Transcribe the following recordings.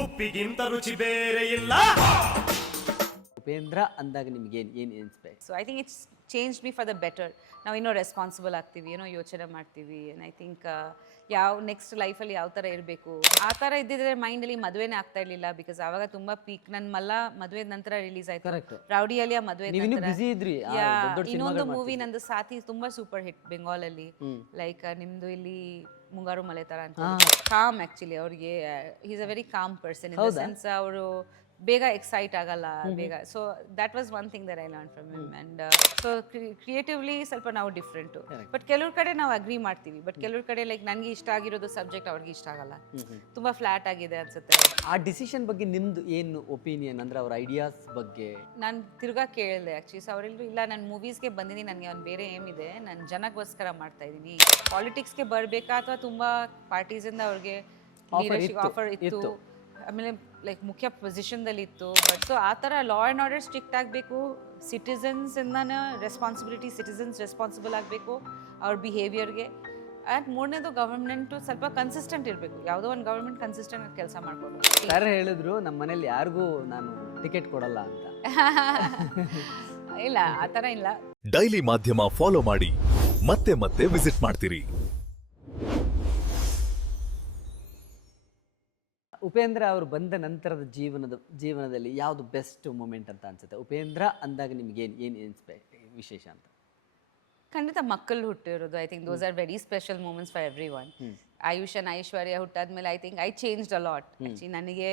ಉಪ್ಪಿಗಿಂತ ರುಚಿ ಬೇರೆ ಇಲ್ಲ. ಉಪೇಂದ್ರ ಅಂದಾಗ ನಿಮ್ಗೆ ಏನು inspire? So I think it's change me for the better. ನಾವು ಇನ್ನೂ ರೆಸ್ಪಾನ್ಸಿಬಲ್ ಆಗ್ತೀವಿ, ಏನೋ ಯೋಚನೆ ಮಾಡ್ತೀವಿ. ಆ್ಯಂಡ್ ಐ ಥಿಂಕ್ ಯಾವ ನೆಕ್ಸ್ಟ್ ಲೈಫಲ್ಲಿ ಯಾವ ಥರ ಇರಬೇಕು ಆ ಥರ ಇದ್ದಿದ್ರೆ ಮೈಂಡಲ್ಲಿ ಮದುವೆನೇ ಆಗ್ತಾ ಇರಲಿಲ್ಲ. ಬಿಕಾಸ್ ಆವಾಗ ತುಂಬ ಪೀಕ್ ನನ್ನ ಮಲ್ಲ ಮದುವೆ ನಂತರ ರಿಲೀಸ್ ಆಯಿತು. ರೌಡಿ ಅಲಿಯಾ ಮದುವೆ ಇನ್ನೊಂದು ಮೂವಿ ನಂದು ಸಾಥಿ ತುಂಬಾ ಸೂಪರ್ ಹಿಟ್ ಬೆಂಗಾಲಲ್ಲಿ. ಲೈಕ್ ನಿಮ್ದು ಇಲ್ಲಿ ಮುಂಗಾರು ಮಲೆ ಥರ ಅಂತ ಕಾಮ್. ಆ್ಯಕ್ಚುಲಿ ಅವ್ರಿಗೆ is a very calm person in the sense ಅವರು ಬೇಗ ಎಕ್ಸೈಟ್ ಆಗಲ್ಲ ಬೇಗ. So that was one thing that I learn from him. And so creatively ಸ್ವಲ್ಪ ನಾವು ಡಿಫ್ರೆಂಟು. ಬಟ್ ಕೆಲವ್ರ ಕಡೆ ನಾವು ಅಗ್ರಿ ಮಾಡ್ತೀವಿ. ಬಟ್ ಕೆಲವ್ರ ಕಡೆ ಲೈಕ್ ನನಗೆ ಇಷ್ಟ ಆಗಿರೋದು ಸಬ್ಜೆಕ್ಟ್ ಅವ್ರಿಗೆ ಇಷ್ಟ ಆಗಲ್ಲ, ತುಂಬ ಫ್ಲಾಟ್ ಆಗಿದೆ ಅನ್ಸುತ್ತೆ. ಆ ಡಿಸಿಷನ್ ಬಗ್ಗೆ ನಿಮ್ದು ಏನು ಒಪಿನಿಯನ್? ಅಂದ್ರೆ ಅವ್ರ ಐಡಿಯಾಸ್ ಬಗ್ಗೆ ನಾನು ತಿರ್ಗಾ ಕೇಳಿದೆ ಆ್ಯಕ್ಚುಲಿ. ಸೊ ಅವರೆಲ್ಲರೂ ಇಲ್ಲ, ನಾನು ಮೂವೀಸ್ಗೆ ಬಂದಿದ್ದೀನಿ, ನನಗೆ ಒಂದು ಬೇರೆ ಏಮ್ ಇದೆ, ನಾನು ಜನಕ್ಕೋಸ್ಕರ ಮಾಡ್ತಾ ಇದ್ದೀನಿ. ಪಾಲಿಟಿಕ್ಸ್ಗೆ ಬರಬೇಕಾ ಅಥವಾ ತುಂಬ ಪಾರ್ಟೀಸಿಂದ ಅವ್ರಿಗೆ ಲೀಡರ್ಶಿಪ್ ಆಫರ್ ಇತ್ತು, ಆಮೇಲೆ ಲೈಕ್ ಮುಖ್ಯ ಪೊಸಿಷನ್ದಲ್ಲಿ ಇತ್ತು. ಬಟ್ ಸೊ ಆ ಥರ ಲಾ ಆ್ಯಂಡ್ ಆರ್ಡರ್ ಸ್ಟ್ರಿಕ್ಟ್ ಆಗಬೇಕು, ಸಿಟಿಸನ್ಸಿಂದನೇ ರೆಸ್ಪಾನ್ಸಿಬಿಲಿಟಿ, ಸಿಟಿಸನ್ಸ್ ರೆಸ್ಪಾನ್ಸಿಬಲ್ ಆಗಬೇಕು ಅವ್ರ ಬಿಹೇವಿಯರ್ಗೆ. ಆ್ಯಂಡ್ ಮೂರನೇದು ಗವರ್ಮೆಂಟು ಸ್ವಲ್ಪ ಕನ್ಸಿಸ್ಟೆಂಟ್ ಇರಬೇಕು. ಯಾವುದೋ ಒಂದು ಗವರ್ಮೆಂಟ್ ಕನ್ಸಿಸ್ಟೆಂಟ್ ಕೆಲಸ ಮಾಡ್ಕೊಂಡು. ಸರ್ ಹೇಳಿದ್ರು ನಮ್ಮ ಮನೇಲಿ ಯಾರಿಗೂ ನಾನು ಟಿಕೆಟ್ ಕೊಡಲ್ಲ ಅಂತ. ಇಲ್ಲ, ಆ ಥರ ಇಲ್ಲ. ಡೈಲಿ ಮಾಧ್ಯಮ ಫಾಲೋ ಮಾಡಿ, ಮತ್ತೆ ಮತ್ತೆ ವಿಸಿಟ್ ಮಾಡ್ತೀರಿ. ಉಪೇಂದ್ರ ಅವರು ಬಂದ ನಂತರದ ಜೀವನದಲ್ಲಿ ಯಾವುದು ಬೆಸ್ಟ್ ಮೂಮೆಂಟ್ ಅಂತ ಅನ್ಸುತ್ತೆ? ಉಪೇಂದ್ರ ಅಂದಾಗ ನಿಮ್ಗೆ ಏನು ಇನ್ಸ್ಪೈರ್ ವಿಶೇಷ ಅಂತ? ಖಂಡಿತ ಮಕ್ಕಳು ಹುಟ್ಟಿರೋದು. I think those are very special moments for everyone. Ayush and Aishwarya ಹುಟ್ಟಾದ್ಮೇಲೆ I think I changed a lot. Actually ನನಗೆ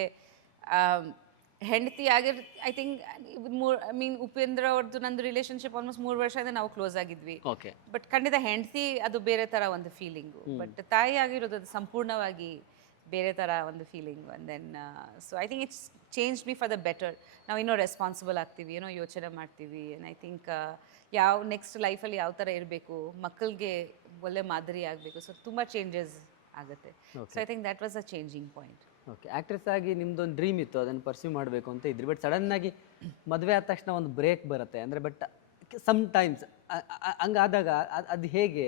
ಹೆಂಡತಿ ಐ ಥಿಂಕ್ ಉಪೇಂದ್ರ ಅವ್ರದ್ದು ನಂದು ರಿಲೇಷನ್ಶಿಪ್ ಆಲ್ಮೋಸ್ಟ್ 3 ವರ್ಷದಿಂದ ನಾವು ಕ್ಲೋಸ್ ಆಗಿದ್ವಿ. ಬಟ್ ಖಂಡಿತ ಹೆಂಡತಿ ಅದು ಬೇರೆ ಥರ ಒಂದು ಫೀಲಿಂಗು. ಬಟ್ ತಾಯಿ ಆಗಿರೋದು ಅದು ಸಂಪೂರ್ಣವಾಗಿ ಬೇರೆ ಥರ ಒಂದು feeling. And then so I think it's change me for the better. ನಾವು ಇನ್ನೂ ರೆಸ್ಪಾನ್ಸಿಬಲ್ ಆಗ್ತೀವಿ, ಏನೋ ಯೋಚನೆ ಮಾಡ್ತೀವಿ. ಆ್ಯಂಡ್ ಐ ಥಿಂಕ್ ಯಾವ ನೆಕ್ಸ್ಟ್ ಲೈಫಲ್ಲಿ ಯಾವ ಥರ ಇರಬೇಕು, ಮಕ್ಕಳಿಗೆ ಒಳ್ಳೆ ಮಾದರಿ ಆಗಬೇಕು. ಸೊ ತುಂಬ ಚೇಂಜಸ್ ಆಗುತ್ತೆ. So I think that was a changing point. Okay, actress ಆಗಿ ನಿಮ್ದೊಂದು ಡ್ರೀಮ್ ಇತ್ತು, ಅದನ್ನು ಪರ್ಸ್ಯೂ ಮಾಡಬೇಕು ಅಂತ ಇದ್ರಿ. ಬಟ್ ಸಡನ್ನಾಗಿ ಮದುವೆ ಆದ ತಕ್ಷಣ ಒಂದು ಬ್ರೇಕ್ ಬರುತ್ತೆ ಅಂದರೆ. ಬಟ್ ಸಮ್ಟೈಮ್ಸ್ ಹಂಗಾದಾಗ ಅದು ಹೇಗೆ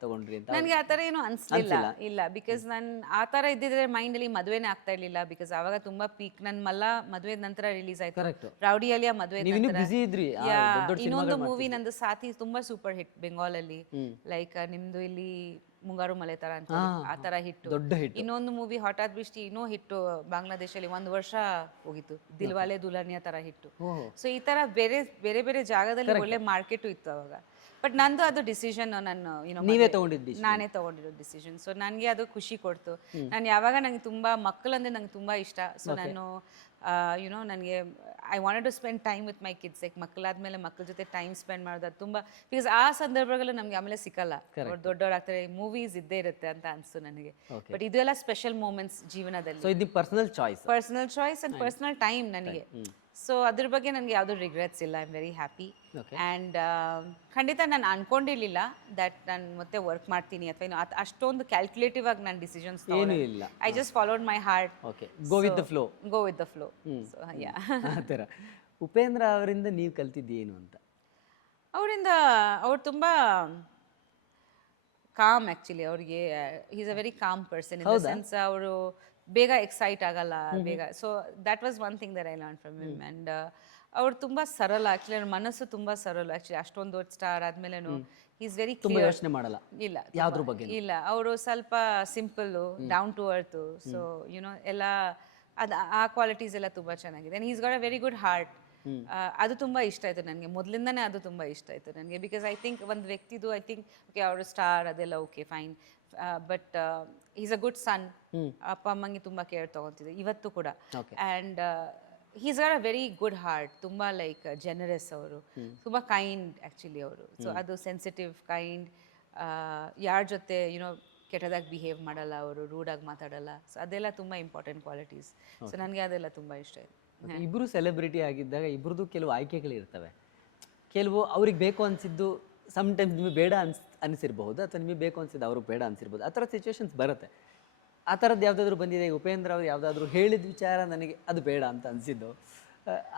ತಗೊಂಡ್ರಿ ಅಂತ? ನನಗೆ ಆ ಥರ ಏನೂ ಅನಿಸ್ಲಿಲ್ಲ. ಇಲ್ಲ, ಬಿಕಾಸ್ ನಾನು ಆ ಥರ ಇದ್ದಿದ್ರೆ ಮೈಂಡಲ್ಲಿ ಮದುವೆನೇ ಆಗ್ತಾ ಇರಲಿಲ್ಲ. ಬಿಕಾಸ್ ಆವಾಗ ತುಂಬ ಪೀಕ್ ನನ್ನ ಮಲ್ಲ ಮದುವೆ ನಂತರ ರಿಲೀಸ್ ಆಯಿತು. ರೌಡಿ ಅಲಿಯಾ ಮದುವೆ ಇನ್ನೊಂದು ಮೂವಿ ನಂದು ಸಾಥಿ ತುಂಬಾ ಸೂಪರ್ ಹಿಟ್ ಬೆಂಗಾಲಲ್ಲಿ. ಲೈಕ್ ನಿಮ್ದು ಇಲ್ಲಿ ಮುಂಗಾರು ಮಲೆ ಥರ ಅಂತ ಆ ಥರ ಹಿಟ್ಟು. ಇನ್ನೊಂದು ಮೂವಿ ಹಠಾತ್ ಬೃಷ್ಟಿ ಇನ್ನೂ ಹಿಟ್ಟು ಬಾಂಗ್ಲಾದೇಶಲ್ಲಿ 1 ವರ್ಷ ಹೋಗಿತ್ತು, ದಿಲ್ವಾಲೆ ದುಲ್ಹನಿಯಾ ಥರ ಹಿಟ್ಟು. ಸೊ ಈ ಥರ ಬೇರೆ ಬೇರೆ ಬೇರೆ ಜಾಗದಲ್ಲಿ ಒಳ್ಳೆ ಮಾರ್ಕೆಟು ಇತ್ತು ಅವಾಗ. ಬಟ್ ನಂದು ಅದು ಡಿಸಿಷನ್ ನಾನು ನಾನೇ ತಗೊಂಡಿರೋ ಡಿಸಿಷನ್. ಸೊ ನನಗೆ ಅದು ಖುಷಿ ಕೊಡ್ತು. ನಾನು ಯಾವಾಗ ನಂಗೆ ತುಂಬ ಮಕ್ಕಳಂದ್ರೆ ನಂಗೆ ತುಂಬ ಇಷ್ಟ. ಸೊ ನಾನು ನನಗೆ I wanted to spend time with my kids. Like ಮಕ್ಕಳಾದ್ಮೇಲೆ ಮಕ್ಕಳ ಜೊತೆ ಟೈಮ್ ಸ್ಪೆಂಡ್ ಮಾಡೋದು ಅದು ತುಂಬ, ಬಿಕಾಸ್ ಆ ಸಂದರ್ಭಗಳು ನಮ್ಗೆ ಆಮೇಲೆ ಸಿಕ್ಕಲ್ಲ. ಅವ್ರು ದೊಡ್ಡವರಾಗ್ತಾರೆ, ಮೂವೀಸ್ ಇದ್ದೇ ಇರುತ್ತೆ ಅಂತ ಅನಿಸ್ತು ನನಗೆ. ಬಟ್ ಇದೆಲ್ಲ ಸ್ಪೆಷಲ್ ಮೂಮೆಂಟ್ಸ್ ಜೀವನದಲ್ಲಿ. ಸೊ ಇದು personal choice and personal time ನನಗೆ. ಸೊ ಅದ್ರ ಬಗ್ಗೆ ನನಗೆ ಯಾವುದೂ ರಿಗ್ರೆಟ್ಸ್ ಇಲ್ಲ. I am very happy. And ಖಂಡಿತ ನಾನು ಅನ್ಕೊಂಡಿರಲಿಲ್ಲ ದ್ಯಾಟ್ ನಾನು ಮತ್ತೆ ವರ್ಕ್ ಮಾಡ್ತೀನಿ ಅಥವಾ ಏನು ಅಷ್ಟೊಂದು ಕ್ಯಾಲ್ಕುಲೇಟಿವ್ ಆಗಿ ನಾನು ಡಿಸಿಷನ್ಸ್ ಇಲ್ಲ. I just followed my heart. Go with the flow. ಆ ಥರ. ಉಪೇಂದ್ರ ಅವರಿಂದ ನೀವು ಕಲ್ತಿದ್ದೇನು ಅಂತ? ಅವ್ರು ತುಂಬ ಕಾಮ್. ಆ್ಯಕ್ಚುಲಿ ಅವ್ರಿಗೆ is a very calm person in the sense ಅವರು ಬೇಗ ಎಕ್ಸೈಟ್ ಆಗಲ್ಲ ಬೇಗ. So that was one thing that I learn from him. And ಅವ್ರು ತುಂಬ ಸರಳ. ಆ್ಯಕ್ಚುಲಿ ಅವ್ರ ಮನಸ್ಸು ತುಂಬ ಸರಳ. ಆ್ಯಕ್ಚುಲಿ ಅಷ್ಟೊಂದು ದೊಡ್ಡ ಸ್ಟಾರ್ ಆದ್ಮೇಲೆನು ಈಸ್ ವೆರಿ ಕ್ಲಿಯರ್. ಯೋಚನೆ ಮಾಡಲ್ಲ. ಇಲ್ಲ, ಯಾವ್ದ್ರ ಬಗ್ಗೆ ಇಲ್ಲ. ಅವರು ಸ್ವಲ್ಪ simple, down to earth. So ಎಲ್ಲ ಅದು ಆ ಕ್ವಾಲಿಟೀಸ್ ಎಲ್ಲ ತುಂಬ ಚೆನ್ನಾಗಿದೆ. And is got a very good heart. ಅದು ತುಂಬ ಇಷ್ಟ ಆಯಿತು ನನಗೆ, ಮೊದಲಿಂದನೇ ಅದು ತುಂಬ ಇಷ್ಟ ಆಯಿತು ನನಗೆ. ಬಿಕಾಸ್ ಐ ಥಿಂಕ್ ಒಂದು ವ್ಯಕ್ತಿದು ಐ ಥಿಂಕ್ ಓಕೆ ಅವರು ಸ್ಟಾರ್ ಅದೆಲ್ಲ okay fine, but is a good son. ಅಪ್ಪ ಅಮ್ಮಂಗೆ ತುಂಬ ಕೇರ್ ತೊಗೊತಿದ್ದೆ ಇವತ್ತು ಕೂಡ. And he's got a very good heart. ತುಂಬ ಲೈಕ್ ಜನರಸ್ ಅವರು, ತುಂಬ ಕೈಂಡ್ ಆ್ಯಕ್ಚುಲಿ ಅವರು. ಸೊ ಅದು ಸೆನ್ಸಿಟಿವ್, ಕೈಂಡ್, ಯಾರ ಜೊತೆ ಕೆಟ್ಟದಾಗಿ ಬಿಹೇವ್ ಮಾಡಲ್ಲ ಅವರು, ರೂಡಾಗಿ ಮಾತಾಡಲ್ಲ. ಸೊ ಅದೆಲ್ಲ ತುಂಬ ಇಂಪಾರ್ಟೆಂಟ್ ಕ್ವಾಲಿಟೀಸ್. ಸೊ ನನಗೆ ಅದೆಲ್ಲ ತುಂಬ ಇಷ್ಟ ಆಯಿತು. ಇಬ್ಬರು ಸೆಲೆಬ್ರಿಟಿ ಆಗಿದ್ದಾಗ ಇಬ್ಬರದು ಕೆಲವು ಆಯ್ಕೆಗಳಿರ್ತವೆ. ಕೆಲವು ಅವ್ರಿಗೆ ಬೇಕು ಅನಿಸಿದ್ದು ಸಮ್ಟೈಮ್ಸ್ ನಿಮಗೆ ಬೇಡ ಅನಿಸಿರ್ಬಹುದು, ಅಥವಾ ನಿಮಗೆ ಬೇಕು ಅನಿಸಿದ್ದು ಅವ್ರಿಗೆ ಬೇಡ ಅನಿಸಿರ್ಬೋದು. ಆ ಥರ ಸಿಚುವೇಶನ್ಸ್ ಬರುತ್ತೆ. ಆ ಥರದ್ದು ಯಾವುದಾದ್ರೂ ಬಂದಿದೆ? ಉಪೇಂದ್ರ ಅವ್ರು ಯಾವುದಾದ್ರೂ ಹೇಳಿದ ವಿಚಾರ ನನಗೆ ಅದು ಬೇಡ ಅಂತ ಅನಿಸಿದ್ದು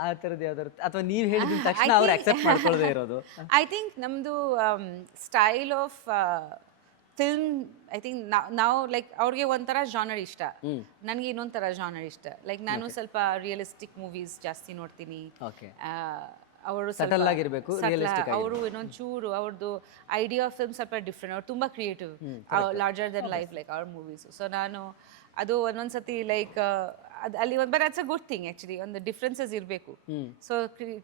ಆ ಥರದ್ದು ಯಾವುದಾದ್ರು, ಅಥವಾ ನೀವು ಹೇಳಿದ ತಕ್ಷಣ ಅವ್ರು ಅಕ್ಸೆಪ್ಟ್ ಮಾಡ್ಕೊಳ್ಳದೆ ಇರೋದು? ಐ ಥಿಂಕ್ ನಮ್ಮದು style of film I think ನಾವು ಲೈಕ್ ಅವ್ರಿಗೆ ಒಂಥರ ಜಾನರ್ ಇಷ್ಟ, ನನಗೆ ಇನ್ನೊಂದು ಥರ ಜಾನರ್ ಇಷ್ಟ. ಲೈಕ್ ನಾನು ಸ್ವಲ್ಪ ರಿಯಲಿಸ್ಟಿಕ್ ಮೂವೀಸ್ ಜಾಸ್ತಿ ನೋಡ್ತೀನಿ. ಓಕೆ, ಅವರು ಸಟಲ್ ಆಗಿರ್ಬೇಕು, ರಿಯಲಿಸ್ಟಿಕ್ ಅವರು ಇನ್ನೊಂದು ಚೂರು ಅವ್ರದ್ದು ಐಡಿಯಾ ಆಫ್ ಫಿಲ್ಮ್ ಸ್ವಲ್ಪ ಡಿಫ್ರೆಂಟ್. ಅವ್ರು ತುಂಬ creative, larger then life like ಅವ್ರ ಮೂವೀಸು. ಸೊ ನಾನು ಅದು ಒಂದೊಂದ್ಸತಿ ಲೈಕ್ ಅದು ಅಲ್ಲಿ ಒಂದು but ಅಟ್ಸ್ a good thing actually. ಒಂದು ಡಿಫ್ರೆನ್ಸಸ್ ಇರಬೇಕು. ಸೊ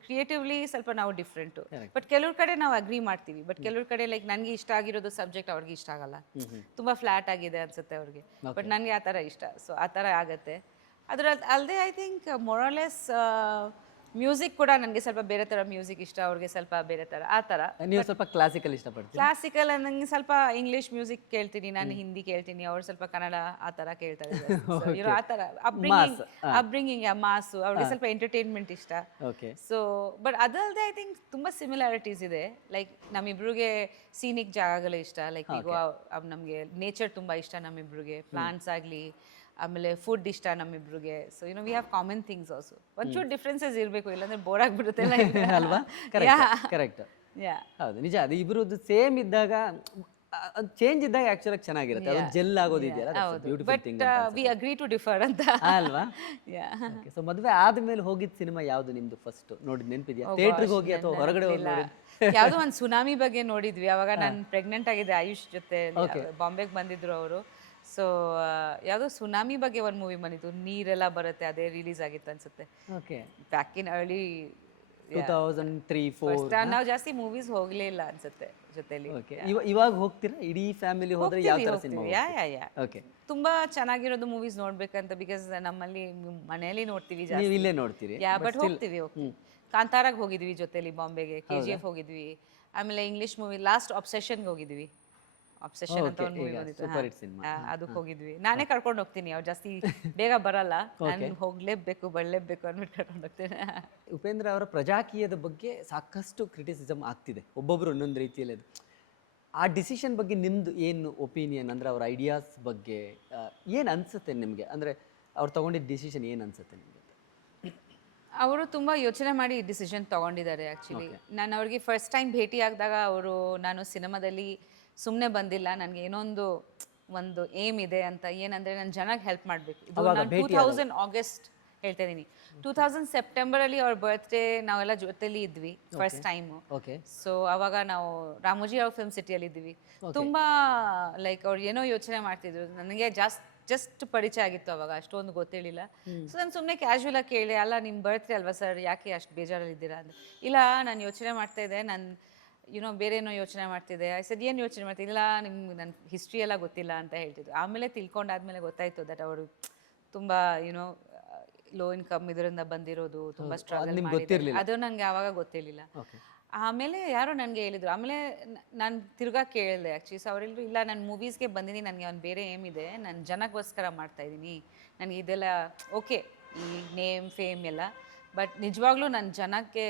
ಕ್ರಿಯೇಟಿವ್ಲಿ ಸ್ವಲ್ಪ ನಾವು ಡಿಫ್ರೆಂಟು. ಬಟ್ ಕೆಲವ್ರ ಕಡೆ ನಾವು ಅಗ್ರಿ ಮಾಡ್ತೀವಿ, ಬಟ್ ಕೆಲವ್ರ ಕಡೆ ಲೈಕ್ ನನಗೆ ಇಷ್ಟ ಆಗಿರೋದು ಸಬ್ಜೆಕ್ಟ್ ಅವ್ರಿಗೆ ಇಷ್ಟ ಆಗಲ್ಲ, ತುಂಬ ಫ್ಲಾಟ್ ಆಗಿದೆ ಅನ್ಸುತ್ತೆ ಅವ್ರಿಗೆ, ಬಟ್ ನನಗೆ ಆ ಥರ ಇಷ್ಟ. ಸೊ ಆ ಥರ ಆಗತ್ತೆ. ಅದ್ರ ಅಲ್ಲದೆ ಐ ಥಿಂಕ್ ಮೊರಲೆಸ್ ಮ್ಯೂಸಿಕ್ ಕೂಡ ನನಗೆ ಸ್ವಲ್ಪ ಬೇರೆ ಥರ ಮ್ಯೂಸಿಕ್ ಇಷ್ಟ, ಅವ್ರಿಗೆ ಸ್ವಲ್ಪ ಬೇರೆ ಥರ ಆ ಥರ. ನೀವು ಸ್ವಲ್ಪ ಕ್ಲಾಸಿಕಲ್ ಇಷ್ಟಪಡ್ತೀವಿ? ಕ್ಲಾಸಿಕಲ್ ನನಗೆ ಸ್ವಲ್ಪ ಇಂಗ್ಲಿಷ್ ಮ್ಯೂಸಿಕ್ ಕೇಳ್ತೀನಿ, ನಾನು ಹಿಂದಿ ಕೇಳ್ತೀನಿ, ಅವ್ರು ಸ್ವಲ್ಪ ಕನ್ನಡ ಆ ಥರ ಕೇಳ್ತಾರೆ. ಇರೋ ಆ ಥರ ಅಬ್ರಿಂಗಿಂಗ್ ಮಾಸು, ಅವ್ರಿಗೆ ಸ್ವಲ್ಪ ಎಂಟರ್ಟೈನ್ಮೆಂಟ್ ಇಷ್ಟ. ಓಕೆ. ಸೊ ಬಟ್ ಅದಲ್ಲದೆ ಐ ಥಿಂಕ್ ತುಂಬ ಸಿಮಿಲಾರಿಟೀಸ್ ಇದೆ. ಲೈಕ್ ನಮ್ಮಿಬ್ರಿಗೆ ಸೀನಿಕ್ ಜಾಗಗಳು ಇಷ್ಟ, ಲೈಕ್ ಈಗ ನಮಗೆ ನೇಚರ್ ತುಂಬ ಇಷ್ಟ ನಮ್ಮಿಬ್ರಿಗೆ, ಪ್ಲಾಂಟ್ಸ್ ಆಗಲಿ, ಆಮೇಲೆ ಫುಡ್ ಇಷ್ಟ ನಮ್ಮಿಬ್ರಿಗೆ. So we have common things also. ಒಂಚೂರು ಡಿಫ್ರೆನ್ಸಸ್ ಇರಬೇಕು, ಇಲ್ಲಾಂದ್ರೆ ಬೋರ್ ಆಗ್ಬಿಡುತ್ತೆ ಅಲ್ವಾ? ಕರೆಕ್ಟ್. ಹೌದು, ನಿಜ. ಅದು ಇಬ್ಬರದ್ದು ಸೇಮ್ ಇದ್ದಾಗ, ಚೇಂಜ್ ಇದ್ದಾಗ ಆಕ್ಚುಲಿ ಚೆನ್ನಾಗಿರುತ್ತೆ, ಅದು ಜೆಲ್ ಆಗೋದಿದೆಯಲ್ಲ, beautiful thing. We agree to differ ಅಂತ ಅಲ್ವಾ? ಸೊ ಮದುವೆ ಆದ್ಮೇಲೆ ಹೋಗಿದ್ ಸಿನಿಮಾ ಯಾವ್ದು ನಿಮ್ದು ಫಸ್ಟ್ ನೋಡಿದ್ ನೆನಪಿದ್ಯಾ? ಥಿಯೇಟರ್ಗೆ ಹೋಗಿ ಅಥವಾ ಹೊರಗಡೆ ಹೋಗಿ? ಯಾವುದೋ ಒಂದು ಸುನಾಮಿ ಬಗ್ಗೆ ನೋಡಿದ್ವಿ. ಅವಾಗ ನಾನು ಪ್ರೆಗ್ನೆಂಟ್ ಆಗಿದ್ದೆ, ಆಯುಷ್ ಜೊತೆ ಬಾಂಬೆಗೆ ಬಂದಿದ್ರು ಅವರು. ಸೊ ಯಾವುದೋ ಸುನಾಮಿ ಬಗ್ಗೆ ಒಂದು ಮೂವಿ ಬಂದಿತ್ತು, ನೀರೆಲ್ಲ ಬರುತ್ತೆ, ಅದೇ ರಿಲೀಸ್ ಆಗಿತ್ತು ಅನ್ಸುತ್ತೆ. ಓಕೆ. Back in early 2003-4. ನಾವು ಜಾಸ್ತಿ ಮೂವೀಸ್ ಹೋಗ್ಲೇ ಇಲ್ಲ ಅನ್ಸುತ್ತೆ ಜೊತೆಲಿ. ಇವಾಗ ಹೋಗ್ತೀರಾ ಇಡೀ ಫ್ಯಾಮಿಲಿ ಹೋದ್ರೆ? ಯಾವ ತರ ಸಿನಿಮಾ? ಯಾ ಓಕೆ. ತುಂಬಾ ಚೆನ್ನಾಗಿರೋದು ಮೂವೀಸ್ ನೋಡ್ಬೇಕಂತ, ಬಿಕಾಸ್ ನಮ್ಮಲ್ಲಿ ಮನೆಯಲ್ಲಿ ನೋಡ್ತೀವಿ ನೀವು ಜಾಸ್ತಿ. ಇಲ್ಲೇ ನೋಡ್ತೀರಿ? ಬಟ್ ಹೋಗ್ತೀವಿ. ಕಾಂತಾರಾಗ್ ಹೋಗಿದ್ವಿ ಜೊತೆಲಿ, ಬಾಂಬೆಗೆ KGF ಹೋಗಿದ್ವಿ. ಆಮೇಲೆ ಇಂಗ್ಲಿಷ್ ಮೂವಿ ಲಾಸ್ಟ್ ಅಬ್ಸೆಷನ್ಗೆ ಹೋಗಿದ್ವಿ. ಅಬ್ಸೆಷನ್ ಅಂತ ಒಂದು ಮೂವಿ ಬಂದಿತ್ತು, ಅದಕ್ಕೆ ಹೋಗಿದ್ವಿ. ನಾನೇ ಕರ್ಕೊಂಡು ಹೋಗ್ತೀನಿ, ಅವ್ರು ಜಾಸ್ತಿ ಬೇಗ ಬರಲ್ಲ, ನಾನು ಹೋಗ್ಲೇಬೇಕು ಬರಲೇಬೇಕು ಅಂದ್ಬಿಟ್ಟು ಕರ್ಕೊಂಡು ಹೋಗ್ತೇನೆ. ಉಪೇಂದ್ರ ಅವರ ಪ್ರಜಾಕೀಯದ ಬಗ್ಗೆ ಸಾಕಷ್ಟು ಕ್ರಿಟಿಸಿಸಮ್ ಆಗ್ತಿದೆ, ಒಬ್ಬೊಬ್ರು ಒಂದೊಂದು ರೀತಿಯಲ್ಲಿ. ಅದು ಆ ಡಿಸಿಷನ್ ಬಗ್ಗೆ ನಿಮ್ದು ಏನು ಒಪಿನಿಯನ್? ಅಂದರೆ ಅವ್ರ ಐಡಿಯಾಸ್ ಬಗ್ಗೆ ಏನು ಅನಿಸುತ್ತೆ ನಿಮಗೆ? ಅಂದರೆ ಅವ್ರು ತಗೊಂಡಿದ್ದ ಡಿಸಿಷನ್ ಏನು ಅನಿಸುತ್ತೆ ನಿಮಗೆ? ಅವರು ತುಂಬ ಯೋಚನೆ ಮಾಡಿ ಡಿಸಿಷನ್ ತೊಗೊಂಡಿದ್ದಾರೆ ಆ್ಯಕ್ಚುಲಿ. ನಾನು ಅವ್ರಿಗೆ ಫಸ್ಟ್ ಟೈಮ್ ಭೇಟಿ ಆಗಿದಾಗ ಅವರು, ನಾನು ಸಿನಿಮಾದಲ್ಲಿ ಸುಮ್ಮನೆ ಬಂದಿಲ್ಲ, ನನಗೆ ಒಂದು ಏಮ್ ಇದೆ ಅಂತ. ಏನಂದರೆ ನಾನು ಜನಕ್ಕೆ ಹೆಲ್ಪ್ ಮಾಡಬೇಕು. ಇದು ನಾನು 2000 ಆಗಸ್ಟ್ ಹೇಳ್ತಾ ಇದ್ದೀನಿ, 2000 ಸೆಪ್ಟೆಂಬರಲ್ಲಿ ಅವ್ರ ಬರ್ತ್ಡೇ ನಾವೆಲ್ಲ ಜೊತೆಲಿ ಇದ್ವಿ ಫಸ್ಟ್ ಟೈಮು. ಸೊ ಅವಾಗ ನಾವು ರಾಮೋಜಿ ಅವ್ರ ಫಿಲ್ಮ್ ಸಿಟಿಯಲ್ಲಿ ಇದ್ವಿ. ತುಂಬ ಲೈಕ್ ಅವ್ರು ಏನೋ ಯೋಚನೆ ಮಾಡ್ತಿದ್ರು, ನನಗೆ ಜಸ್ಟ್ ಪರಿಚಯ ಆಗಿತ್ತು ಅವಾಗ, ಅಷ್ಟೊಂದು ಗೊತ್ತಿರಲಿಲ್ಲ. ಸೊ ನಾನು ಸುಮ್ಮನೆ ಕ್ಯಾಶುವಲಾಗಿ ಕೇಳಿ, ಅಲ್ಲ ನಿಮ್ಮ ಬರ್ತ್ಡೇ ಅಲ್ವಾ ಸರ್, ಯಾಕೆ ಅಷ್ಟು ಬೇಜಾರಲ್ಲಿದ್ದೀರಾ ಅಂದರೆ, ಇಲ್ಲ ನಾನು ಯೋಚನೆ ಮಾಡ್ತಾ ಇದ್ದೆ, ನಾನು ಬೇರೆ ಏನೋ ಯೋಚನೆ ಮಾಡ್ತಿದ್ದೆ. ಸರ್ ಏನು ಯೋಚನೆ ಮಾಡ್ತಿದ್ದೆ? ಇಲ್ಲ ನಿಮ್ಗೆ ನನ್ನ ಹಿಸ್ಟ್ರಿ ಎಲ್ಲ ಗೊತ್ತಿಲ್ಲ ಅಂತ ಹೇಳ್ತಿದ್ರು. ಆಮೇಲೆ ತಿಳ್ಕೊಂಡಾದ್ಮೇಲೆ ಗೊತ್ತಾಯಿತು ದಟ್ ಅವರು ತುಂಬ ಲೋ ಇನ್ಕಮ್ ಇದರಿಂದ ಬಂದಿರೋದು, ತುಂಬ ಸ್ಟ್ರಗಲ್ ಮಾಡಿದ್ರು. ಅದು ನನಗೆ ಆವಾಗ ಗೊತ್ತಿರಲಿಲ್ಲ. ಆಮೇಲೆ ಯಾರೋ ನನಗೆ ಹೇಳಿದ್ರು. ಆಮೇಲೆ ನಾನು ತಿರ್ಗಾ ಕೇಳಿದೆ ಆ್ಯಕ್ಚುಲಿ. ಸೊ ಅವರೆಲ್ಲರೂ, ಇಲ್ಲ ನಾನು ಮೂವೀಸ್ಗೆ ಬಂದಿದ್ದೀನಿ, ನನಗೆ ಒಂದು ಬೇರೆ ಏಮ್ ಇದೆ, ನಾನು ಜನಕ್ಕೋಸ್ಕರ ಮಾಡ್ತಾಯಿದ್ದೀನಿ, ನನಗೆ ಇದೆಲ್ಲ ಓಕೆ, ಈ ನೇಮ್ ಫೇಮ್ ಎಲ್ಲ, ಬಟ್ ನಿಜವಾಗ್ಲೂ ನನ್ನ ಜನಕ್ಕೆ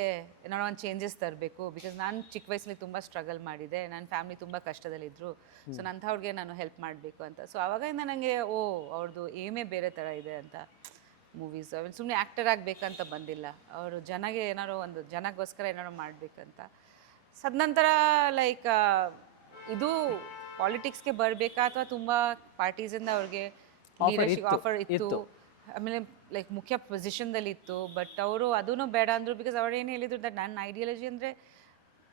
ಏನೋ ಒಂದು ಚೇಂಜಸ್ ತರಬೇಕು. ಬಿಕಾಸ್ ನಾನು ಚಿಕ್ಕ ವಯಸ್ಸಲ್ಲಿ ತುಂಬ ಸ್ಟ್ರಗಲ್ ಮಾಡಿದೆ, ನನ್ನ ಫ್ಯಾಮಿಲಿ ತುಂಬ ಕಷ್ಟದಲ್ಲಿದ್ದರು. ಸೊ ಅಂಥವ್ರಿಗೆ ನಾನು ಹೆಲ್ಪ್ ಮಾಡಬೇಕು ಅಂತ. ಸೊ ಆವಾಗಿಂದ ನನಗೆ ಅವ್ರದ್ದು ಏಮೇ ಬೇರೆ ಥರ ಇದೆ ಅಂತ. ಮೂವೀಸ್ ಅವನು ಸುಮ್ಮನೆ ಆ್ಯಕ್ಟರ್ ಆಗಬೇಕಂತ ಬಂದಿಲ್ಲ, ಅವರು ಜನಗೆ ಏನಾರು ಒಂದು ಜನಕ್ಕೋಸ್ಕರ ಏನಾರು ಮಾಡಬೇಕಂತ. ಸದ್ನಂತರ ಲೈಕ್ ಇದು ಪಾಲಿಟಿಕ್ಸ್ಗೆ ಬರಬೇಕಾ ಅಥವಾ ತುಂಬ ಪಾರ್ಟೀಸಿಂದ ಅವ್ರಿಗೆ ಲೀಡರ್ಶಿಪ್ ಆಫರ್ ಇತ್ತು, ಆಮೇಲೆ ಲೈಕ್ ಮುಖ್ಯ ಪೊಸಿಷನ್ದಲ್ಲಿ ಇತ್ತು. ಬಟ್ ಅವರು ಅದೂ ಬೇಡ ಅಂದರು. ಬಿಕಾಸ್ ಅವ್ರು ಏನು ಹೇಳಿದ್ರು, ದಟ್ ನನ್ನ ಐಡಿಯಾಲಜಿ ಅಂದರೆ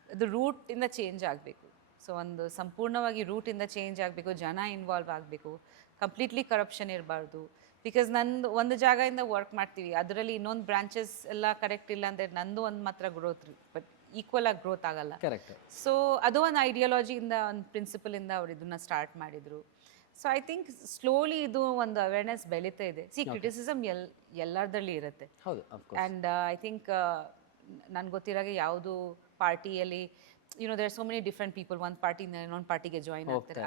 ಅದು ರೂಟಿಂದ ಚೇಂಜ್ ಆಗಬೇಕು. ಸೊ ಒಂದು ಸಂಪೂರ್ಣವಾಗಿ ರೂಟಿಂದ ಚೇಂಜ್ ಆಗಬೇಕು, ಜನ ಇನ್ವಾಲ್ವ್ ಆಗಬೇಕು, ಕಂಪ್ಲೀಟ್ಲಿ ಕರಪ್ಷನ್ ಇರಬಾರ್ದು. ಬಿಕಾಸ್ ನಂದು ಒಂದು ಜಾಗದಿಂದ ವರ್ಕ್ ಮಾಡ್ತೀವಿ, ಅದರಲ್ಲಿ ಇನ್ನೊಂದು ಬ್ರಾಂಚಸ್ ಎಲ್ಲ ಕರೆಕ್ಟ್ ಇಲ್ಲ ಅಂದರೆ ನಂದು ಒಂದು ಮಾತ್ರ ಗ್ರೋತ್, ಬಟ್ ಈಕ್ವಲ್ ಆಗಿ ಗ್ರೋತ್ ಆಗಲ್ಲ. ಕರೆಕ್ಟ್. ಸೊ ಅದು ಒಂದು ಐಡಿಯಾಲಜಿಯಿಂದ, ಒಂದು ಪ್ರಿನ್ಸಿಪಲಿಂದ ಅವ್ರು ಇದನ್ನ ಸ್ಟಾರ್ಟ್ ಮಾಡಿದರು. ಸೊ ಐ ಥಿಂಕ್ ಸ್ಲೋಲಿ ಇದು ಒಂದು ಅವೇರ್ನೆಸ್ ಬೆಳೀತಾ ಇದೆ. ಕ್ರಿಟಿಸಿಸಮ್ ಎಲ್ಲರದ್ರಲ್ಲಿ ಇರುತ್ತೆ. ಹೌದು. ಆ್ಯಂಡ್ ಐ ಥಿಂಕ್ ನನ್ಗೆ ಗೊತ್ತಿರಾಗೆ ಯಾವುದು ಪಾರ್ಟಿಯಲ್ಲಿ there so many different people, ಒಂದು ಪಾರ್ಟಿಯಿಂದ ಇನ್ನೊಂದು ಪಾರ್ಟಿಗೆ ಜಾಯಿನ್ ಆಗ್ತಾರೆ,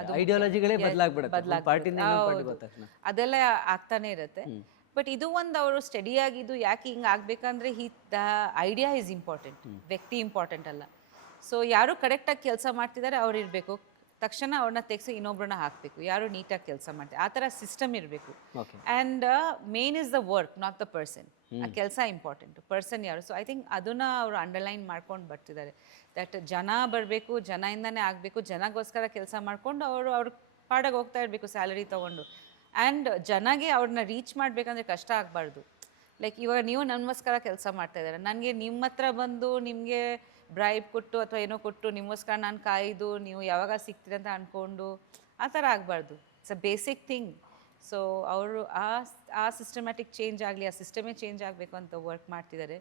ಅದೆಲ್ಲ ಆಗ್ತಾನೆ ಇರುತ್ತೆ. ಬಟ್ ಇದು ಒಂದು ಅವರು ಸ್ಟಡಿ ಆಗಿದ್ದು ಯಾಕೆ ಹಿಂಗೆ ಆಗ್ಬೇಕಂದ್ರೆ ದ ಐಡಿಯಾ ಈಸ್ ಇಂಪಾರ್ಟೆಂಟ್, ವ್ಯಕ್ತಿ ಇಂಪಾರ್ಟೆಂಟ್ ಅಲ್ಲ. ಸೊ ಯಾರು ಕರೆಕ್ಟಾಗಿ ಕೆಲಸ ಮಾಡ್ತಿದ್ದಾರೆ ಅವ್ರು ಇರಬೇಕು, ತಕ್ಷಣ ಅವ್ರನ್ನ ತೆಗೆಸಿ ಇನ್ನೊಬ್ರನ್ನ ಹಾಕಬೇಕು, ಯಾರು ನೀಟಾಗಿ ಕೆಲಸ ಮಾಡ್ತಾರೆ, ಆ ಥರ ಸಿಸ್ಟಮ್ ಇರಬೇಕು. And main is the work, not the person. ಆ ಕೆಲಸ ಇಂಪಾರ್ಟೆಂಟ್, ಪರ್ಸನ್ ಯಾರು. ಸೊ ಐ ಥಿಂಕ್ ಅದನ್ನ ಅವರು ಅಂಡರ್ಲೈನ್ ಮಾಡ್ಕೊಂಡು ಬರ್ತಿದ್ದಾರೆ. ದಟ್ ಜನ ಬರಬೇಕು, ಜನಯಿಂದನೇ ಆಗಬೇಕು, ಜನಗೋಸ್ಕರ ಕೆಲಸ ಮಾಡ್ಕೊಂಡು ಅವ್ರ ಪಾಡಾಗಿ ಹೋಗ್ತಾ ಇರಬೇಕು ಸ್ಯಾಲರಿ ತೊಗೊಂಡು. ಆ್ಯಂಡ್ ಜನಗೆ ಅವ್ರನ್ನ ರೀಚ್ ಮಾಡಬೇಕಂದ್ರೆ ಕಷ್ಟ ಆಗಬಾರ್ದು. ಲೈಕ್ ಇವಾಗ ನೀವು ನಮಗೋಸ್ಕರ ಕೆಲಸ ಮಾಡ್ತಾ ಇದ್ದಾರೆ, ನನಗೆ ನಿಮ್ಮ ಹತ್ರ ಬಂದು ನಿಮಗೆ ಬ್ರೈಬ್ ಕೊಟ್ಟು ಅಥವಾ ಏನೋ ಕೊಟ್ಟು ನಿಮಗೋಸ್ಕರ ನಾನು ಕಾಯ್ದು ನೀವು ಯಾವಾಗ ಸಿಗ್ತೀರಿ ಅಂತ ಅಂದ್ಕೊಂಡು ಆ ಥರ ಆಗಬಾರ್ದು. It's a basic thing. So ಅವರು ಆ ಸಿಸ್ಟಮ್ಯಾಟಿಕ್ ಚೇಂಜ್ ಆಗಲಿ, ಆ ಸಿಸ್ಟಮೇ ಚೇಂಜ್ ಆಗಬೇಕು ಅಂತ ವರ್ಕ್ ಮಾಡ್ತಿದ್ದಾರೆ.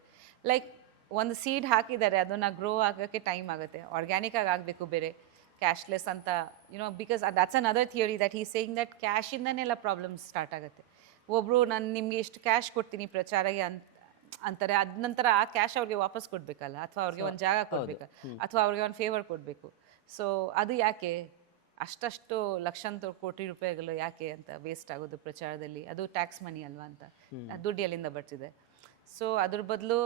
ಲೈಕ್ ಒಂದು ಸೀಡ್ ಹಾಕಿದ್ದಾರೆ, ಅದನ್ನು ಗ್ರೋ ಆಗೋಕ್ಕೆ ಟೈಮ್ ಆಗುತ್ತೆ. ಆರ್ಗ್ಯಾನಿಕಾಗಿ ಆಗಬೇಕು, ಬೇರೆ ಕ್ಯಾಶ್ಲೆಸ್ ಅಂತ because that's another theory that he saying that ಕ್ಯಾಶಿಂದನೇ ಎಲ್ಲ ಪ್ರಾಬ್ಲಮ್ಸ್ ಸ್ಟಾರ್ಟ್ ಆಗುತ್ತೆ. ಒಬ್ಬರು ನಾನು ನಿಮಗೆ ಎಷ್ಟು ಕ್ಯಾಶ್ ಕೊಡ್ತೀನಿ ಪ್ರಚಾರಕ್ಕೆ ಅಂತಾರೆ, ಅದ ನಂತರ ಆ ಕ್ಯಾಶ್ ಅವ್ರಿಗೆ ವಾಪಸ್ ಕೊಡಬೇಕಲ್ಲ, ಅಥವಾ ಅವ್ರಿಗೆ ಒಂದು ಜಾಗ ಕೊಡಬೇಕು, ಅಥವಾ ಅವ್ರಿಗೆ ಒಂದು ಫೇವರ್ ಕೊಡಬೇಕು. ಸೊ ಅದು ಯಾಕೆ ಅಷ್ಟು ಲಕ್ಷಾಂತರ ಕೋಟಿ ರೂಪಾಯಿಗಳು ಯಾಕೆ ಅಂತ ವೇಸ್ಟ್ ಆಗೋದು ಪ್ರಚಾರದಲ್ಲಿ? ಅದು ಟ್ಯಾಕ್ಸ್ ಮನಿ ಅಲ್ವಾ ಅಂತ, ದುಡ್ಡು ಎಲ್ಲಿಂದ ಬರ್ತಿದೆ? ಸೊ ಅದ್ರ ಬದಲು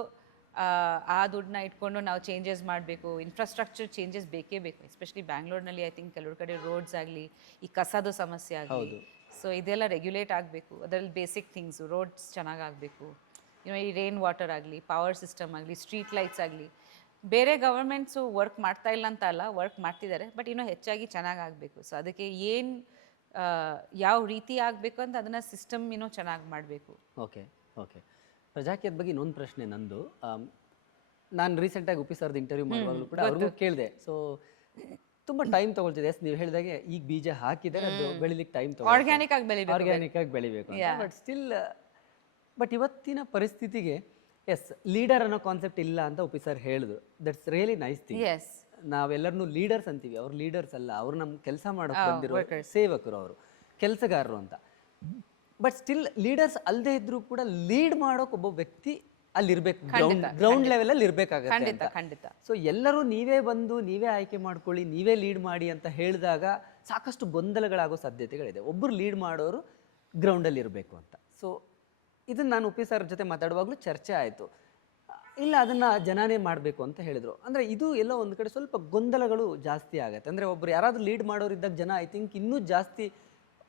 ಆ ದುಡ್ಡನ್ನ ಇಟ್ಕೊಂಡು ನಾವು ಚೇಂಜಸ್ ಮಾಡಬೇಕು. ಇನ್ಫ್ರಾಸ್ಟ್ರಕ್ಚರ್ ಚೇಂಜಸ್ ಬೇಕೇ ಬೇಕು. ಎಸ್ಪೆಷಲಿ ಬ್ಯಾಂಗ್ಳೂರ್ನಲ್ಲಿ ಐ ಥಿಂಕ್ ಕೆಲವ್ರ ಕಡೆ ರೋಡ್ಸ್ ಆಗಲಿ, ಈ ಕಸದ ಸಮಸ್ಯೆ ಆಗಲಿ, ಸೊ ಇದೆಲ್ಲ ರೆಗ್ಯುಲೇಟ್ ಆಗಬೇಕು. ಅದರಲ್ಲಿ ಬೇಸಿಕ್ ಥಿಂಗ್ಸು, ರೋಡ್ಸ್ ಚೆನ್ನಾಗಾಗಬೇಕು, ಈ ರೈನ್ ವಾಟರ್ ಆಗಲಿ, ಪವರ್ ಸಿಸ್ಟಮ್ ಆಗಲಿ, ಸ್ಟ್ರೀಟ್ ಲೈಟ್ಸ್ ಆಗಲಿ. ಬೇರೆ ಗವರ್ಮೆಂಟ್ಸು ವರ್ಕ್ ಮಾಡ್ತಾ ಇಲ್ಲ ಅಂತ ಅಲ್ಲ, ವರ್ಕ್ ಮಾಡ್ತಿದ್ದಾರೆ, ಬಟ್ ಇನ್ನೂ ಹೆಚ್ಚಾಗಿ ಚೆನ್ನಾಗಾಗಬೇಕು. ಸೊ ಅದಕ್ಕೆ ಏನು ಯಾವ ರೀತಿ ಆಗಬೇಕು ಅಂತ ಅದನ್ನು ಸಿಸ್ಟಮ್ ಇನ್ನೂ ಚೆನ್ನಾಗಿ ಮಾಡಬೇಕು. Okay okay. ಪ್ರಜಾಕೀಯದ ಬಗ್ಗೆ ಇನ್ನೊಂದು ಪ್ರಶ್ನೆ ನಂದು. ನಾನು ರೀಸೆಂಟಾಗಿ ಉಪಿ ಸರ್ದು ಇಂಟರ್ವ್ಯೂ ಮಾಡುವಾಗಲೂ ಕೂಡ ಅವ್ರಿಗೂ ಕೇಳಿದೆ. ಸೊ ತುಂಬ ಟೈಮ್ ತೊಗೊಳ್ತಿದೆ. ಎಸ್, ನೀವು ಹೇಳಿದಾಗೆ ಈಗ ಬೀಜ ಹಾಕಿದರೆ ಅದು ಬೆಳಿಲಿಕ್ಕೆ ಟೈಮ್ ತೊಗೊಳ್ಳುತ್ತೆ, ಆರ್ಗ್ಯಾನಿಕ್ ಆಗಿ ಬೆಳಿಬೇಕು, ಆರ್ಗ್ಯಾನಿಕ್ ಆಗಿ ಬೆಳಿಬೇಕು. ಬಟ್ ಸ್ಟಿಲ್ ಇವತ್ತಿನ ಪರಿಸ್ಥಿತಿಗೆ ಎಸ್, ಲೀಡರ್ ಅನ್ನೋ ಕಾನ್ಸೆಪ್ಟ್ ಇಲ್ಲ ಅಂತ ಉಪಿ ಸರ್ ಹೇಳಿದ್ರು. That's really nice thing. ನಾವೆಲ್ಲರನ್ನೂ ಲೀಡರ್ಸ್ ಅಂತೀವಿ, ಅವ್ರು ಲೀಡರ್ಸ್ ಅಲ್ಲ, ಅವ್ರು ನಮ್ಮ ಕೆಲಸ ಮಾಡೋಕೆ ಬಂದಿರೋ ಸೇವಕರು, ಅವರು ಕೆಲಸಗಾರರು ಅಂತ. ಬಟ್ ಸ್ಟಿಲ್ ಲೀಡರ್ಸ್ ಅಲ್ಲದೆ ಇದ್ರೂ ಕೂಡ ಲೀಡ್ ಮಾಡೋಕೆ ಒಬ್ಬ ವ್ಯಕ್ತಿ ಅಲ್ಲಿರ್ಬೇಕು, ಗ್ರೌಂಡ್ ಲೆವೆಲಲ್ಲಿ ಇರಬೇಕಾಗುತ್ತೆ. ಖಂಡಿತ. ಸೊ ಎಲ್ಲರೂ ನೀವೇ ಬಂದು ನೀವೇ ಆಯ್ಕೆ ಮಾಡ್ಕೊಳ್ಳಿ, ನೀವೇ ಲೀಡ್ ಮಾಡಿ ಅಂತ ಹೇಳಿದಾಗ ಸಾಕಷ್ಟು ಗೊಂದಲಗಳಾಗೋ ಸಾಧ್ಯತೆಗಳಿದೆ. ಒಬ್ಬರು ಲೀಡ್ ಮಾಡೋರು ಗ್ರೌಂಡಲ್ಲಿ ಇರಬೇಕು ಅಂತ. ಸೊ ಇದನ್ನು ನಾನು ಉಪಿ ಸರ್ ಜೊತೆ ಮಾತಾಡುವಾಗಲೂ ಚರ್ಚೆ ಆಯಿತು. ಇಲ್ಲ, ಅದನ್ನು ಜನನೇ ಮಾಡಬೇಕು ಅಂತ ಹೇಳಿದರು. ಅಂದರೆ ಇದು ಎಲ್ಲೋ ಒಂದು ಕಡೆ ಸ್ವಲ್ಪ ಗೊಂದಲಗಳು ಜಾಸ್ತಿ ಆಗುತ್ತೆ. ಅಂದರೆ ಒಬ್ರು ಯಾರಾದರೂ ಲೀಡ್ ಮಾಡೋರಿದ್ದಾಗ ಜನ ಐ ಥಿಂಕ್ ಇನ್ನೂ ಜಾಸ್ತಿ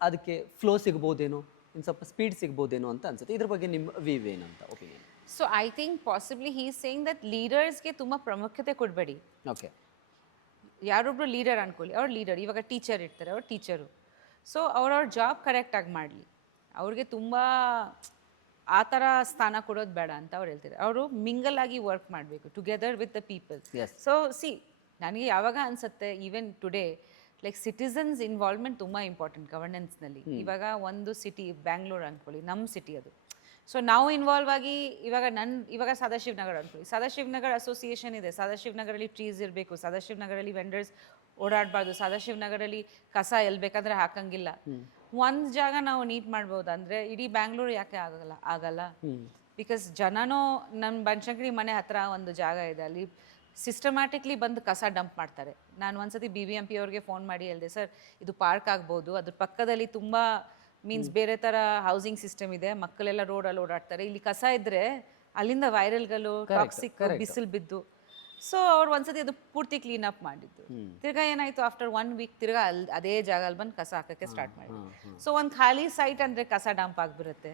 ಅದಕ್ಕೆ ಫ್ಲೋ ಸಿಗ್ಬೋದೇನೋ, ಇನ್ನು ಸ್ವಲ್ಪ ಸ್ಪೀಡ್ ಸಿಗ್ಬೋದೇನೋ ಅಂತ ಅನ್ಸುತ್ತೆ. ಇದ್ರ ಬಗ್ಗೆ ನಿಮ್ಮ ವ್ಯೂ ಏನು ಅಂತ opinion? So I think possibly he is saying that ಲೀಡರ್ಸ್ಗೆ ತುಂಬ ಪ್ರಾಮುಖ್ಯತೆ ಕೊಡಬೇಡಿ. ಓಕೆ, ಯಾರೊಬ್ರು ಲೀಡರ್ ಅನ್ಕೊಳ್ಳಿ, ಅವ್ರು ಲೀಡರ್. ಇವಾಗ ಟೀಚರ್ ಇರ್ತಾರೆ, ಅವ್ರು ಟೀಚರು. ಸೊ ಅವ್ರವ್ರ ಜಾಬ್ ಕರೆಕ್ಟಾಗಿ ಮಾಡಲಿ, ಅವ್ರಿಗೆ ತುಂಬ ಆ ಥರ ಸ್ಥಾನ ಕೊಡೋದು ಬೇಡ ಅಂತ ಅವ್ರು ಹೇಳ್ತಾರೆ. ಅವರು ಮಿಂಗಲ್ ಆಗಿ ವರ್ಕ್ ಮಾಡಬೇಕು, together with the people. So ನನಗೆ ಯಾವಾಗ ಅನಿಸುತ್ತೆ, even today, like citizens involvement ತುಂಬ ಇಂಪಾರ್ಟೆಂಟ್ ಗವರ್ನೆನ್ಸ್ನಲ್ಲಿ. ಇವಾಗ ಒಂದು ಸಿಟಿ, ಬ್ಯಾಂಗ್ಳೂರ್ ಅಂದ್ಕೊಳ್ಳಿ, ನಮ್ಮ ಸಿಟಿ ಅದು. ಸೊ ನಾವು ಇನ್ವಾಲ್ವ್ ಆಗಿ ಇವಾಗ ಸದಾಶಿವ್ ನಗರ್ ಅಂದ್ಕೊಳ್ಳಿ, ಸದಾಶಿವ್ ನಗರ್ ಅಸೋಸಿಯೇಷನ್ ಇದೆ. ಸದಾಶಿವ್ ನಗರಲ್ಲಿ ಟ್ರೀಸ್ ಇರಬೇಕು, ಸದಾಶಿವ್ ನಗರಲ್ಲಿ ವೆಂಡರ್ಸ್ ಓಡಾಡಬಾರ್ದು, ಸದಾಶಿವ್ ನಗರಲ್ಲಿ ಕಸ ಎಲ್ಲಿ ಬೇಕಾದ್ರೆ ಹಾಕಂಗಿಲ್ಲ. ಒಂದು ಜಾಗ ನಾವು ನೀಟ್ ಮಾಡ್ಬೋದು ಅಂದರೆ ಇಡೀ ಬ್ಯಾಂಗ್ಳೂರು ಯಾಕೆ ಆಗಲ್ಲ? ಬಿಕಾಸ್ ಜನನೂ ನಮ್ಮ ಬನಶಂಕರಿ ಮನೆ ಹತ್ರ ಒಂದು ಜಾಗ ಇದೆ, ಅಲ್ಲಿ ಸಿಸ್ಟಮ್ಯಾಟಿಕ್ಲಿ ಬಂದು ಕಸ ಡಂಪ್ ಮಾಡ್ತಾರೆ. ನಾನು ಒಂದ್ಸತಿ BBMP ಅವ್ರಿಗೆ ಫೋನ್ ಮಾಡಿ ಹೇಳಿದೆ, ಸರ್ ಇದು ಪಾರ್ಕ್ ಆಗ್ಬೋದು, ಅದ್ರ ಪಕ್ಕದಲ್ಲಿ ತುಂಬ ಮೀನ್ಸ್ ಬೇರೆ ಥರ ಹೌಸಿಂಗ್ ಸಿಸ್ಟಮ್ ಇದೆ, ಮಕ್ಕಳೆಲ್ಲ ರೋಡಲ್ಲಿ ಓಡಾಡ್ತಾರೆ, ಇಲ್ಲಿ ಕಸ ಇದ್ದರೆ ಅಲ್ಲಿಂದ ವೈರಲ್ಗಳು, ಟಾಕ್ಸಿಕ್, ಬಿಸಿಲು ಬಿದ್ದು. ಸೊ ಅವ್ರು ಒಂದ್ಸತಿ ಅದು ಪೂರ್ತಿ ಕ್ಲೀನ್ ಅಪ್ ಮಾಡಿದ್ದು. ತಿರ್ಗಾ ಏನಾಯ್ತು, ಆಫ್ಟರ್ 1 ವೀಕ್ ತಿರ್ಗಾ ಅದೇ ಜಾಗಲ್ಲಿ ಬಂದು ಕಸ ಹಾಕೋಕ್ಕೆ ಸ್ಟಾರ್ಟ್ ಮಾಡಿದ್ರು. ಸೊ ಒಂದು ಖಾಲಿ ಸೈಟ್ ಅಂದರೆ ಕಸ ಡಂಪ್ ಆಗಿಬಿಡುತ್ತೆ.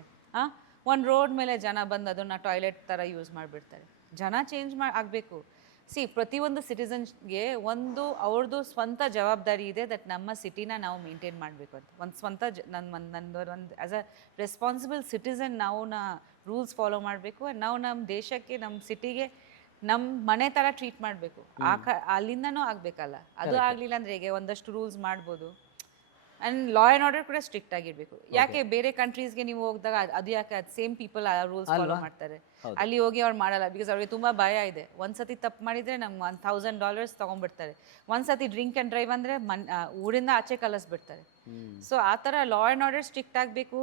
ಒಂದು ರೋಡ್ ಮೇಲೆ ಜನ ಬಂದು ಅದನ್ನು ಟಾಯ್ಲೆಟ್ ಥರ ಯೂಸ್ ಮಾಡಿಬಿಡ್ತಾರೆ. ಜನ ಚೇಂಜ್ ಆಗಬೇಕು. ಪ್ರತಿಯೊಂದು ಸಿಟಿಸನ್ಸ್ಗೆ ಒಂದು ಅವ್ರದ್ದು ಸ್ವಂತ ಜವಾಬ್ದಾರಿ ಇದೆ, ದಟ್ ನಮ್ಮ ಸಿಟಿನ ನಾವು ಮೇಂಟೈನ್ ಮಾಡಬೇಕು ಅಂತ. ಒಂದು ಸ್ವಂತ ನಂದು ಒಂದು ಆ್ಯಸ್ ಅ ರೆಸ್ಪಾನ್ಸಿಬಲ್ ಸಿಟಿಸನ್ ನಾವು ರೂಲ್ಸ್ ಫಾಲೋ ಮಾಡಬೇಕು. ನಾವು ನಮ್ಮ ದೇಶಕ್ಕೆ, ನಮ್ಮ ಸಿಟಿಗೆ ನಮ್ಮ ಮನೆ ಥರ ಟ್ರೀಟ್ ಮಾಡಬೇಕು. ಅಲ್ಲಿಂದನೂ ಆಗಬೇಕಲ್ಲ. ಅದು ಆಗಲಿಲ್ಲ ಅಂದರೆ ಹೇಗೆ? ಒಂದಷ್ಟು ರೂಲ್ಸ್ ಮಾಡ್ಬೋದು. ಆ್ಯಂಡ್ ಲಾ ಆ್ಯಂಡ್ ಆರ್ಡರ್ ಕೂಡ ಸ್ಟ್ರಿಕ್ಟ್ ಆಗಿರಬೇಕು. ಯಾಕೆ ಬೇರೆ ಕಂಟ್ರೀಸ್ಗೆ ನೀವು ಹೋಗಿದಾಗ ಅದು ಯಾಕೆ ಅದು ಸೇಮ್ ಪೀಪಲ್ ಆ ರೂಲ್ಸ್ ಫಾಲೋ ಮಾಡ್ತಾರೆ, ಅಲ್ಲಿ ಹೋಗಿ ಅವ್ರು ಮಾಡಲ್ಲ. ಬಿಕಾಸ್ ಅವ್ರಿಗೆ ತುಂಬ ಭಯ ಇದೆ. ಒಂದ್ಸತಿ ತಪ್ಪು ಮಾಡಿದರೆ ನಮ್ಗೆ $1,000 ತೊಗೊಂಡ್ಬಿಡ್ತಾರೆ. ಒಂದ್ಸತಿ ಡ್ರಿಂಕ್ ಆ್ಯಂಡ್ ಡ್ರೈವ್ ಅಂದರೆ ಊರಿಂದ ಆಚೆ ಕಲಿಸ್ಬಿಡ್ತಾರೆ. ಸೊ ಆ ಥರ ಲಾ ಆ್ಯಂಡ್ ಆರ್ಡರ್ ಸ್ಟ್ರಿಕ್ಟ್ ಆಗಬೇಕು.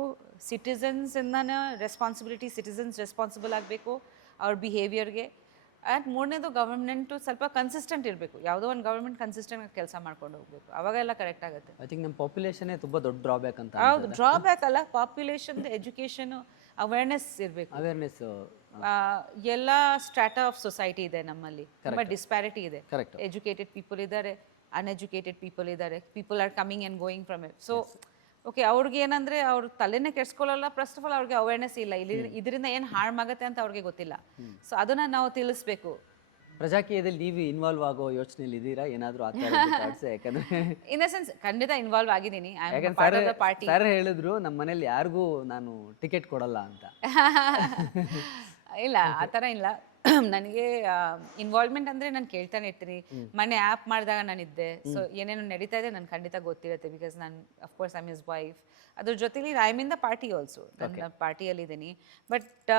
ಸಿಟಿಸನ್ಸಿಂದನೇ ರೆಸ್ಪಾನ್ಸಿಬಿಲಿಟಿ, ಸಿಟಿಸನ್ಸ್ ರೆಸ್ಪಾನ್ಸಿಬಲ್ ಆಗಬೇಕು ಅವ್ರ ಬಿಹೇವಿಯರ್ಗೆ. ಆ್ಯಂಡ್ ಮೂರನೇದು, ಗವರ್ಮೆಂಟು ಸ್ವಲ್ಪ ಕನ್ಸಿಸ್ಟೆಂಟ್ ಇರಬೇಕು. ಯಾವುದೋ ಒಂದು ಗವರ್ಮೆಂಟ್ ಕನ್ಸಿಸ್ಟೆಂಟ್ ಕೆಲಸ ಮಾಡ್ಕೊಂಡು ಹೋಗ್ಬೇಕು, ಅವಾಗೆಲ್ಲ ಕರೆಕ್ಟ್ ಆಗುತ್ತೆ. ಐ ಥಿಂಕ್ ನಮ್ಮ ಪಾಪ್ಯುಲೇಷನ್ನೇ ತುಂಬ ದೊಡ್ಡ ಡ್ರಾಬ್ಯಾಕ್ ಅಂತ. ಹೌದು, ಡ್ರಾಬ್ಯಾಕ್ ಅಲ್ಲ, ಪಾಪ್ಯುಲೇಷನ್, ಎಜುಕೇಷನು, ಅವೇರ್ನೆಸ್ ಇರಬೇಕು. ಅವೇರ್ನೆಸ್ ಎಲ್ಲ ಸ್ಟ್ರಾಟಾ ಆಫ್ ಸೊಸೈಟಿ ಇದೆ ನಮ್ಮಲ್ಲಿ, ತುಂಬ ಡಿಸ್ಪ್ಯಾರಿಟಿ ಇದೆ. ಎಜುಕೇಟೆಡ್ ಪೀಪಲ್ ಇದ್ದಾರೆ, ಅನ್ಎಜುಕೇಟೆಡ್ ಪೀಪಲ್ ಇದ್ದಾರೆ. People are coming and going from it. So okay, ಅವ್ರಿಗೆ ಏನಂದರೆ ಅವ್ರ ತಲೆನೇ ಕೆಡ್ಸ್ಕೊಳ್ಳಲ್ಲ. ಫಸ್ಟ್ ಆಫ್ ಆಲ್ ಅವ್ರಿಗೆ ಅವೇರ್ನೆಸ್ ಇಲ್ಲ, ಇದರಿಂದ ಏನು ಹಾರ್ಮ್ ಆಗುತ್ತೆ ಅಂತ ಅವ್ರಿಗೆ ಗೊತ್ತಿಲ್ಲ. ಸೊ ಅದನ್ನು ನಾವು ತಿಳಿಸ್ಬೇಕು. ಪ್ರಜಾಕೀಯದಲ್ಲಿ ನೀವು ಇನ್ವಾಲ್ವ್ ಆಗೋ ಯೋಚನೆಯಲ್ಲಿ ಇದ್ದೀರಾ ಏನಾದರೂ ಆ ಥರ ಥಾಟ್ಸ್? ಯಾಕಂದ್ರೆ ಇನ್ ದ ಸೆನ್ಸ್ ಖಂಡಿತ ಇನ್ವಾಲ್ವ್ ಆಗಿದ್ದೀನಿ. ಐ ಆಮ್ ಯಾಕಂದ್ರೆ part of the party. Sir ಹೇಳಿದ್ರು ನಮ್ಮ ಮನೇಲಿ ಯಾರಿಗೂ ನಾನು ಟಿಕೆಟ್ ಕೊಡಲ್ಲ ಅಂತ. ಇಲ್ಲ ಆ ಥರ ಇಲ್ಲ. ನನಗೆ ಇನ್ವಾಲ್ವ್ಮೆಂಟ್ ಅಂದರೆ ನಾನು ಕೇಳ್ತಾನೆ ಇರ್ತೀನಿ. ಮೊನ್ನೆ ಆ್ಯಪ್ ಮಾಡಿದಾಗ ನಾನಿದ್ದೆ. ಸೊ ಏನೇನು ನಡೀತಾ ಇದೆ ನನಗೆ ಖಂಡಿತ ಗೊತ್ತಿರುತ್ತೆ. ಬಿಕಾಸ್ ನಾನು of course I am his wife. ಅದ್ರ ಜೊತೆಲಿ I am in the party also. ನನ್ನ ಪಾರ್ಟಿಯಲ್ಲಿದ್ದೀನಿ. ಬಟ್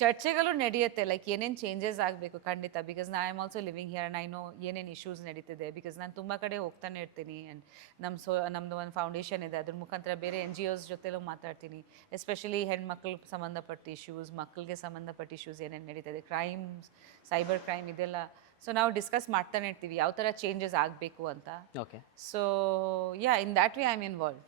ಚರ್ಚೆಗಳು ನಡೆಯುತ್ತೆ, ಲೈಕ್ ಏನೇನು ಚೇಂಜಸ್ ಆಗಬೇಕು ಖಂಡಿತ. Because I am also living here and I know ಏನೇನು ಇಶ್ಯೂಸ್ ನಡೀತಿದೆ. ಬಿಕಾಸ್ ನಾನು ತುಂಬ ಕಡೆ ಹೋಗ್ತಾನೆ ಇರ್ತೀನಿ. ಆ್ಯಂಡ್ ನಮ್ಮದು ಒಂದು ಫೌಂಡೇಶನ್ ಇದೆ, ಅದ್ರ ಮುಖಾಂತರ ಬೇರೆ NGOs ಜೊತೆಲೂ ಮಾತಾಡ್ತೀನಿ. ಎಸ್ಪೆಷಲಿ ಹೆಣ್ಮಕ್ಳಿಗೆ ಸಂಬಂಧಪಟ್ಟ ಇಶ್ಯೂಸ್, ಮಕ್ಕಳಿಗೆ ಸಂಬಂಧಪಟ್ಟ ಇಶ್ಯೂಸ್ ಏನೇನು ನಡೀತಿದೆ, ಕ್ರೈಮ್ಸ್, ಸೈಬರ್ ಕ್ರೈಮ್ ಇದೆಲ್ಲ. ಸೊ ನಾವು ಡಿಸ್ಕಸ್ ಮಾಡ್ತಾನೆ ಇರ್ತೀವಿ ಯಾವ ಥರ ಚೇಂಜಸ್ ಆಗಬೇಕು ಅಂತ. Okay. So yeah, in that way I am involve.